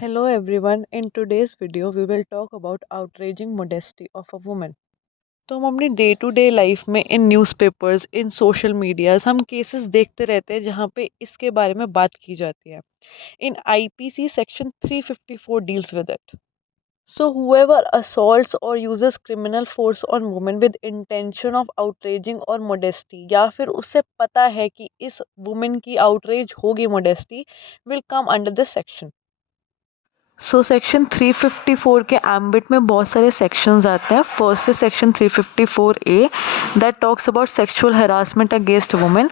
Hello everyone, in today's video we will talk about outraging modesty of a woman. तो हम अपनी day to day life में in newspapers in social medias हम cases देखते रहते हैं जहाँ पे इसके बारे में बात की जाती है. In IPC section 354 deals with it. So whoever assaults or uses criminal force on women with intention of outraging or modesty या फिर उससे पता है कि इस वुमेन की outrage होगी modesty will come under this section. Section 354 के एम्बिट में बहुत सारे सेक्शंस आते हैं. फर्स्ट है section 354A that talks about sexual harassment against women.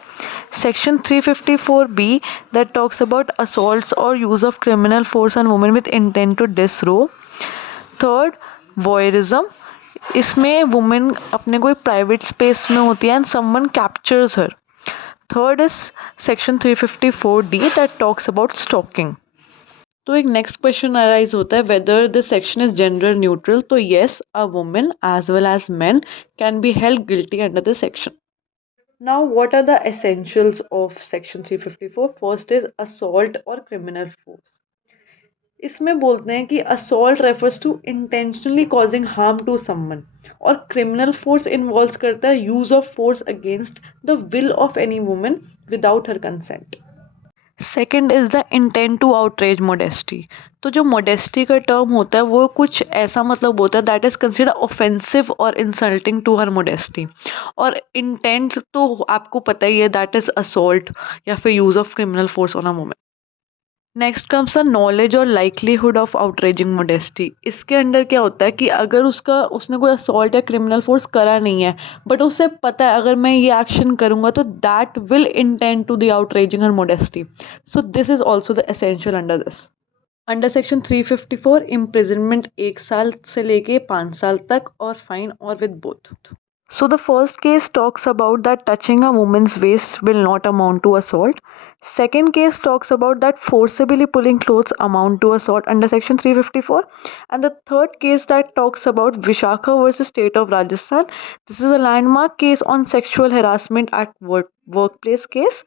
Section 354B that talks about assaults और use of criminal force on women with intent to disrobe. Third, voyeurism. इसमें women अपने कोई प्राइवेट स्पेस में होती है and someone captures her. Third is section 354D that talks about stalking. तो एक next question arise होता है whether this section is gender neutral. तो yes, a women as well as men can be held guilty under this section. Now what are the essentials of section 354. First is assault और criminal force. इसमें बोलते हैं कि assault refers to intentionally causing harm to someone और criminal force involve करता है use of force against the will of any woman without her consent. Second is the intent to outrage modesty. तो जो modesty का term होता है वो कुछ ऐसा मतलब होता है दैट इज़ कंसिडर ऑफेंसिव और इंसल्टिंग टू हर मोडेस्टी. और इंटेंट तो आपको पता ही है दैट इज़ असॉल्ट या फिर use of criminal force on a woman. Next comes the knowledge और लाइकलीहुड ऑफ आउटरेजिंग मोडेस्टी. इसके अंडर क्या होता है कि अगर उसने कोई असॉल्ट या क्रिमिनल फोर्स करा नहीं है बट उसे पता है अगर मैं ये एक्शन करूंगा तो that will intend to the outraging her modesty. So this is also the essential under this. Under section 354 imprisonment 1 साल से लेके 5 साल तक और फाइन और with both. So the first case talks about that touching a woman's waist will not amount to assault. Second case talks about that forcibly pulling clothes amount to assault under section 354. And the third case that talks about Vishakha versus State of Rajasthan. This is a landmark case on sexual harassment at workplace case.